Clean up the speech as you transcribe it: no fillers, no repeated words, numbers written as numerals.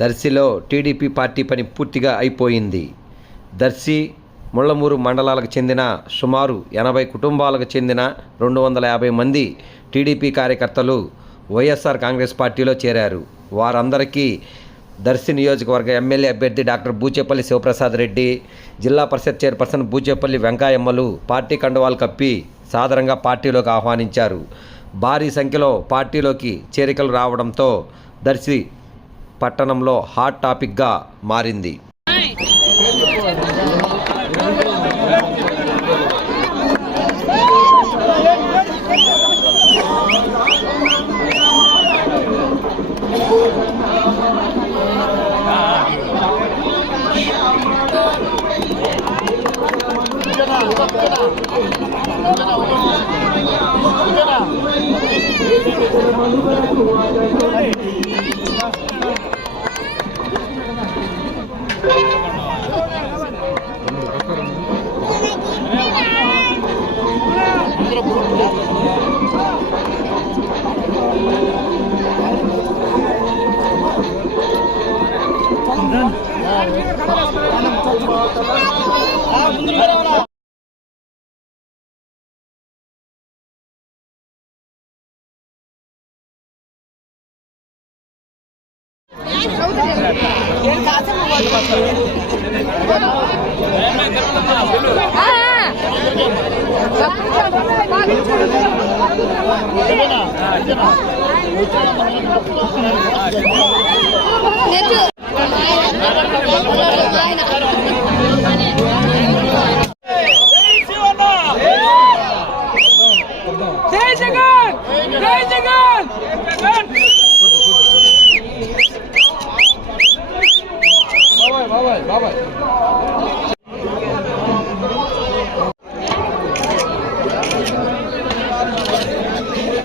దర్శిలో TDP party పని పూర్తిగా అయిపోయింది. దర్శి, ముళ్లమూరు మండలాలకు చెందిన సుమారు 80 కుటుంబాలకు చెందిన 250 మంది టీడీపీ కార్యకర్తలు వైఎస్ఆర్ కాంగ్రెస్ పార్టీలో చేరారు. వారందరికీ దర్శి నియోజకవర్గ ఎమ్మెల్యే అభ్యర్థి డాక్టర్ బూచేపల్లి శివప్రసాద్ రెడ్డి, జిల్లా పరిషత్ చైర్పర్సన్ బూచేపల్లి వెంకాయమ్మలు పార్టీ కండువాలు కప్పి సాదరంగా పార్టీలోకి ఆహ్వానించారు. భారీ సంఖ్యలో పార్టీలోకి చేరికలు రావడంతో దర్శి పట్టణంలో హాట్ టాపిక్గా మారింది.